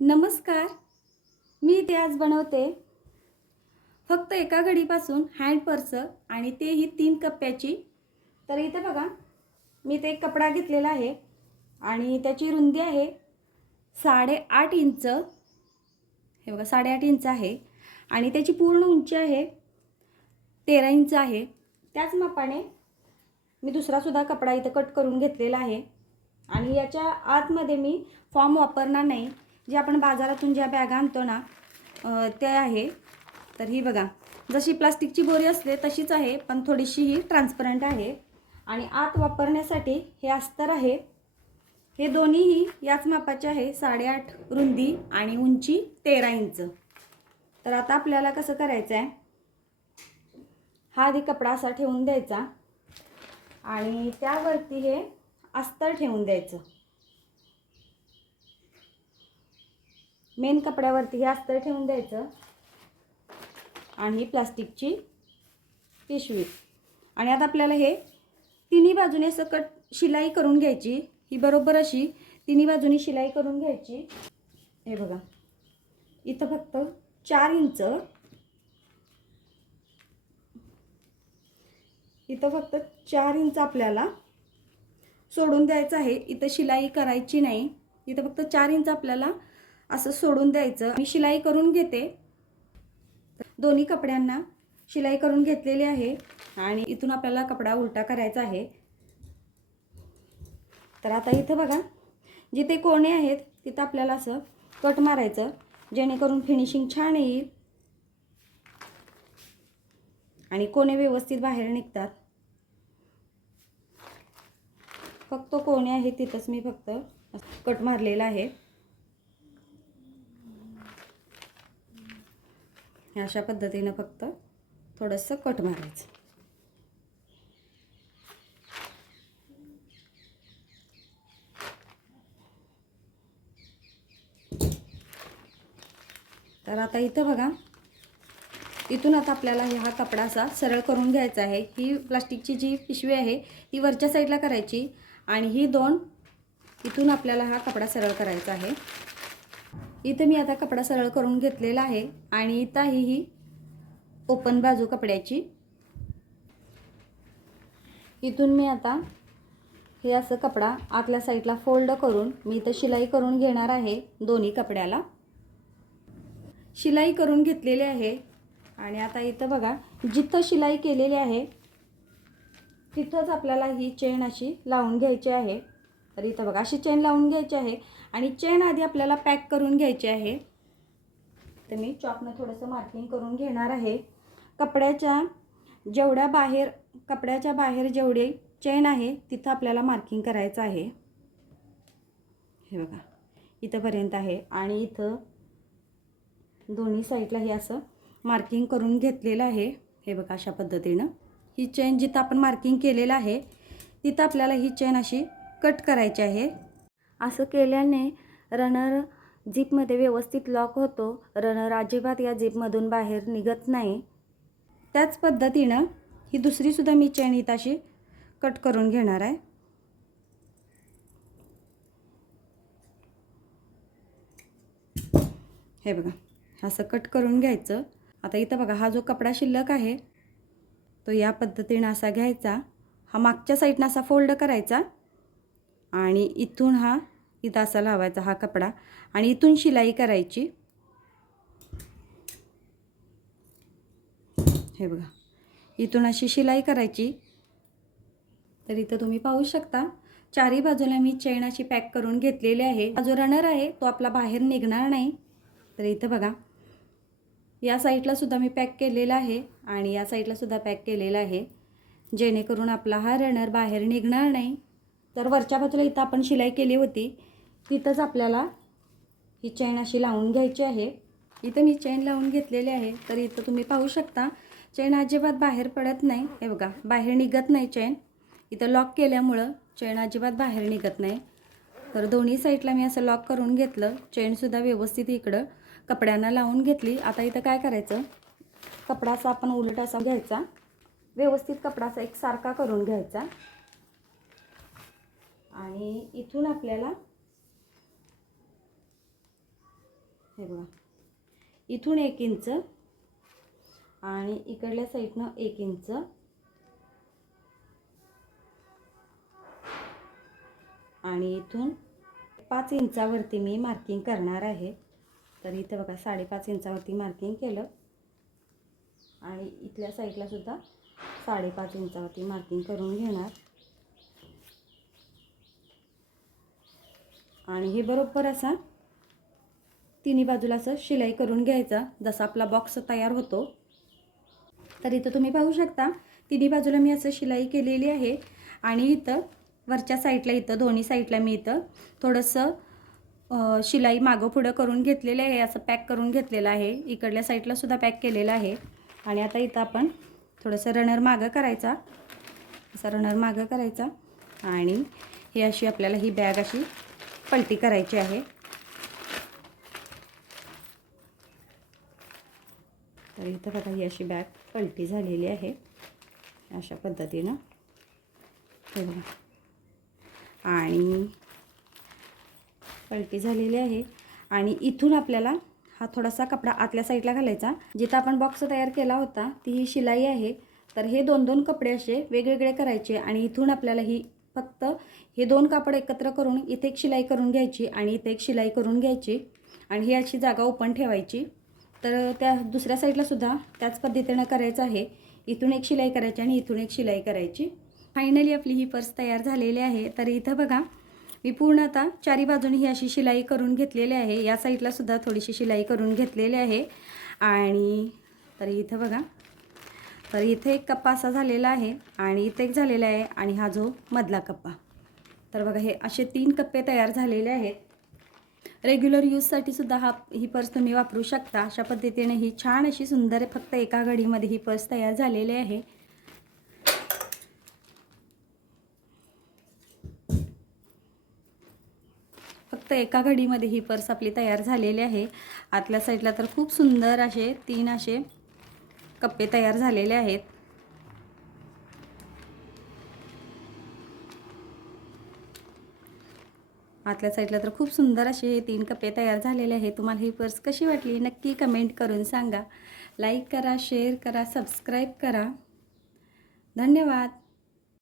नमस्कार. मी इथे आज बनवते फक्त एका घडीपासून हँड पर्स आणि तेही 3 कप्प्याची. तर इथे बघा, मी इथे एक कपडा घेतलेला आहे आणि त्याची रुंदी आहे 8.5 इंच. हे बघा 8.5 इंच आहे आणि त्याची पूर्ण उंची आहे 13 इंच आहे. त्याच मापाने मी दुसरासुद्धा कपडा इथं कट करून घेतलेला आहे आणि याच्या आतमध्ये मी फॉर्म वापरणार नाही. जे आपण बाजारातून ज्या बॅगा आणतो ना ते आहे. तर ही बघा, जशी प्लास्टिकची बोरी असते तशीच आहे, पण थोडीशी ही ट्रान्सपरंट आहे. आणि आत वापरण्यासाठी हे अस्तर आहे. हे दोन्हीही याच मापाचे आहे, 8.5 रुंदी आणि उंची 13 इंच. तर आता आपल्याला कसं करायचं आहे, हा आधी कपडा असा ठेवून द्यायचा आणि त्यावरती हे अस्तर ठेवून द्यायचं. मेन कपड्यावरती हे अस्तर ठेवून द्यायचं आणि प्लास्टिकची पिशवी. आणि आता आपल्याला हे तिन्ही बाजूने असं शिलाई करून घ्यायची. ही बरोबर अशी तिन्ही बाजूनी शिलाई करून घ्यायची. हे बघा, इथं फक्त 4 इंच, इथं फक्त 4 इंच आपल्याला सोडून द्यायचं आहे. इथं शिलाई करायची नाही. इथं फक्त 4 इंच आपल्याला असं सोडून द्यायचं. मी शिलाई करून घेते. दोन्ही कपड्यांना शिलाई करून घेतलेली आहे आणि इथून आपल्याला कपडा उलटा करायचा आहे. तर आता इथं बघा, जिथे कोणे आहेत तिथं आपल्याला असं कट मारायचं, जेणेकरून फिनिशिंग छान येईल आणि कोणे व्यवस्थित बाहेर निघतात. फक्त कोणे आहे तिथंच मी फक्त कट मारलेला आहे. अशा पद्धतीनं फक्त थोडंसं कट मारायचं. तर आता इथं बघा, इथून आता आपल्याला हा कपडा असा सरळ करून घ्यायचा आहे. ही प्लास्टिकची जी पिशवी आहे ती वरच्या साईडला करायची आणि ही दोन इथून आपल्याला हा कपडा सरळ करायचा आहे. इथं मी आता कपडा सरळ करून घेतलेला आहे आणि इथं ही ओपन बाजू कपड्याची. इथून मी आता हे असं कपडा आतल्या साईडला फोल्ड करून मी इथं शिलाई करून घेणार आहे. दोन्ही कपड्याला शिलाई करून घेतलेली आहे आणि आता इथं बघा, जिथं शिलाई केलेली आहे तिथंच आपल्याला ही चेन अशी लावून घ्यायची आहे. तर इथं बघा, अशी चेन लावून घ्यायची आहे आणि चेन आधी आपल्याला पॅक करून घ्यायची आहे. तर मी चॉकनं थोडंसं मार्किंग करून घेणार आहे. कपड्याच्या बाहेर जेवढे चेन आहे तिथं आपल्याला मार्किंग करायचं आहे. हे बघा, इथंपर्यंत आहे आणि इथं दोन्ही साईडला हे असं मार्किंग करून घेतलेलं आहे. हे बघा, अशा पद्धतीनं ही चेन जिथं आपण मार्किंग केलेलं आहे तिथं आपल्याला ही चेन अशी कट करायची आहे. असं केल्याने रनर झिपमध्ये व्यवस्थित लॉक होतो. रनर अजिबात या झिपमधून बाहेर निघत नाही. त्याच पद्धतीनं ही दुसरीसुद्धा मी चेन इथं अशी कट करून घेणार आहे. हे बघा, असं कट करून घ्यायचं. आता इथं बघा, हा जो कपडा शिल्लक आहे तो या पद्धतीनं असा घ्यायचा. हा मागच्या साईडनं असा फोल्ड करायचा आणि इथून हा इथं असा लावायचा हा कपडा आणि इथून शिलाई करायची. हे बघा, इथून अशी शिलाई करायची. तर इथं तुम्ही पाहू शकता, चारी बाजूला मी चेन अशी पॅक करून घेतलेली आहे. हा जो रनर आहे तो आपला बाहेर निघणार नाही. तर इथं बघा, या साईडला सुद्धा मी पॅक केलेला आहे आणि या साईडला सुद्धा पॅक केलेला आहे, जेणेकरून आपला हा रनर बाहेर निघणार नाही. तर वरच्या बाजूला इथं आपण शिलाई केली होती तिथंच आपल्याला ही चेन अशी लावून घ्यायची आहे. इथं मी चेन लावून घेतलेली आहे. तर इथं तुम्ही पाहू शकता, चेन अजिबात बाहेर पडत नाही. हे बघा, बाहेर निघत नाही चेन. इथं लॉक केल्यामुळं चेन अजिबात बाहेर निघत नाही. तर दोन्ही साईडला मी असं लॉक करून घेतलं. चेनसुद्धा व्यवस्थित इकडं कपड्यांना लावून घेतली. आता इथं काय करायचं, कपडा असा आपण उलट असा घ्यायचा, व्यवस्थित कपडा असा एकसारखा करून घ्यायचा आणि इथून आपल्याला हे बघा, इथून 1 इंच आणि इकडल्या साईडनं 1 इंच आणि इथून 5 इंचावरती मी मार्किंग करणार आहे. तर इथे बघा 5.5 इंचावरती मार्किंग केलं आणि इथल्या साईडला सुद्धा 5.5 इंचावरती मार्किंग करून घेणार आणि हे बरोबर असा तिन्ही बाजूला असं शिलाई करून घ्यायचा जसा आपला बॉक्स तयार होतो. तर इथं तुम्ही पाहू शकता तिन्ही बाजूला मी असं शिलाई केलेली आहे आणि इथं वरच्या साईडला इथं दोन्ही साईडला मी इथं थोडंसं शिलाई मागं पुढं करून घेतलेलं आहे, असं पॅक करून घेतलेलं आहे. इकडल्या साईडला सुद्धा पॅक केलेलं आहे आणि आता इथं आपण थोडंसं रनर मागं करायचा, असा रनर मागं करायचा आणि ही अशी आपल्याला ही बॅग अशी पलटी करायची आहे. तर इथं बघा ही अशी बॅग पलटी झालेली आहे अशा पद्धतीनं, हे बघा आणि पलटी झालेली आहे. आणि इथून आपल्याला हा थोडासा कपडा आतल्या साईडला घालायचा. जिथं आपण बॉक्स तयार केला होता ती ही शिलाई आहे. तर हे 2-2 कपडे असे वेगवेगळे करायचे आणि इथून आपल्याला ही फक्त हे 2 कापड एकत्र करून इथे एक शिलाई करून घ्यायची आणि इथे एक शिलाई करून घ्यायची आणि ही अशी जागा ओपन ठेवायची. तर त्या दुसऱ्या साईडला सुद्धा त्याच पद्धतीनं करायचं आहे. इथून एक शिलाई करायची आणि इथून एक शिलाई करायची. फायनली आपली ही पर्स तयार झालेली आहे. तर इथं बघा मी पूर्ण आता चारी बाजूनी ही अशी शिलाई करून घेतलेली आहे. या साईडला सुद्धा थोडीशी शिलाई करून घेतलेली आहे आणि तर इथं बघा, तर इथे एक कप्पा असा झालेला आहे आणि इथे एक झालेला आहे आणि हा जो मधला कप्पा. तर बघा हे असे 3 कप्पे तयार झालेले आहेत. रेग्युलर यूजसाठी सुद्धा ही पर्स तुम्ही वापरू शकता. अशा पद्धतीने ही छान अशी सुंदर फक्त एका घडीमध्ये ही पर्स तयार झालेली आहे. फक्त एका घडीमध्ये ही पर्स आपली तयार झालेली आहे. आतल्या साईडला तर खूप सुंदर असे 3 असे कप्पे तयार झालेले आहेत. आतल्या साईडला तर खूप सुंदर असे हे 3 कप्पे तयार झालेले आहेत. तुम्हाला ही पर्स कशी वाटली नक्की कमेंट करून सांगा. लाईक करा, शेअर करा, सबस्क्राईब करा. धन्यवाद.